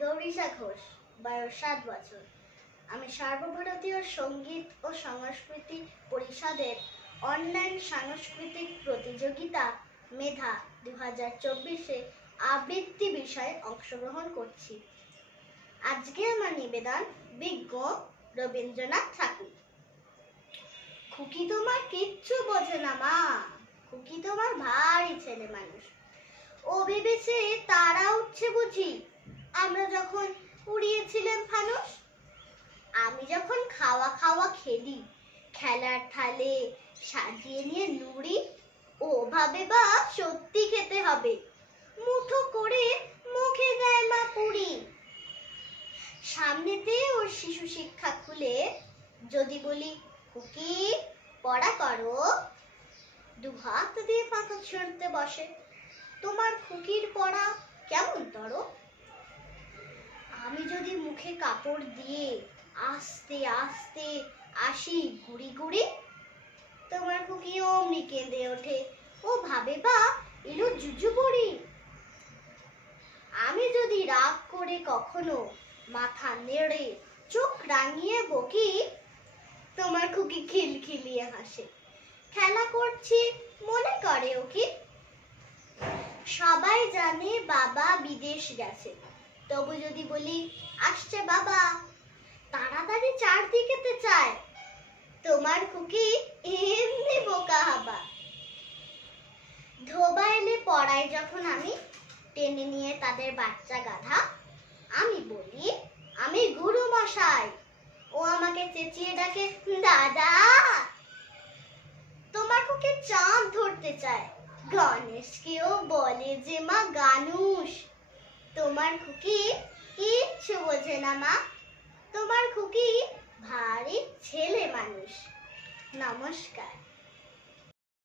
গৌরীশা ঘোষ, বয়স ৭ বছর। আমি সর্বভারতীয় সঙ্গীত ও সংস্কৃতি পরিষদের অনলাইন সাংস্কৃতিক প্রতিযোগিতা মেধা 2024-এ আবৃত্তি বিষয়ে অংশগ্রহণ করছি। আজকে আমার নিবেদন বিজ্ঞ রবীন্দ্রনাথ ঠাকুর। খুকি তোমার কিচ্ছু বোঝে না মা, খুকি তোমার ভারী ছেলে মানুষ। ও ভেবেছে তারা উঠছে বুঝি আমরা যখন উড়িয়েছিলাম ফানুস। আমি যখন খাওয়া খাওয়া খেলি, খেলার থালে সাজিয়ে নিয়ে নুড়ি, ও ভাবে বা সত্যি খেতে হবে, মুঠো করে মুখে দেয় মা পুরি। সামনেতে ওর শিশু শিক্ষা খুলে যদি বলি খুকি পড়া করো, দু হাত দিয়ে পাখা ছুঁড়তে বসে। তোমার খুকির পড়া কেমন তর? আমি যদি মুখে কাপড় দিয়ে আস্তে আস্তে আসি গুড়ি গুড়ি, তোমার খুকি অমনি কেঁদে ওঠে, ও ভাবে বা এলো জুজু বুড়ি। আমি যদি রাগ করে কখনো মাথা নেড়ে চোখ রাঙিয়ে বকি, তোমার খুকি খিলখিলিয়ে হাসে, খেলা করছি মনে করে ও কি। সবাই জানে বাবা বিদেশ গেছে, তবু যদি বলি আসছে বাবা, তাড়াতাড়ি চারদিকেতে চায়, তোমার খুকি এমনি বোকা হাবা। ধোবা এলে পড়াই যখন আমি টেনে নিয়ে তাদের বাচ্চা গাধা, আমি বলি আমি গুরু মশাই, ও আমাকে চেঁচিয়ে ডাকে দাদা। তোমার খুকি চাঁদ ধরতে চায়, গণেশকেও বলে যে মা গানুষ। তোমার খুকি কিচ্ছু বোঝে না মা, তোমার খুকি ভারী ছেলে মানুষ। নমস্কার।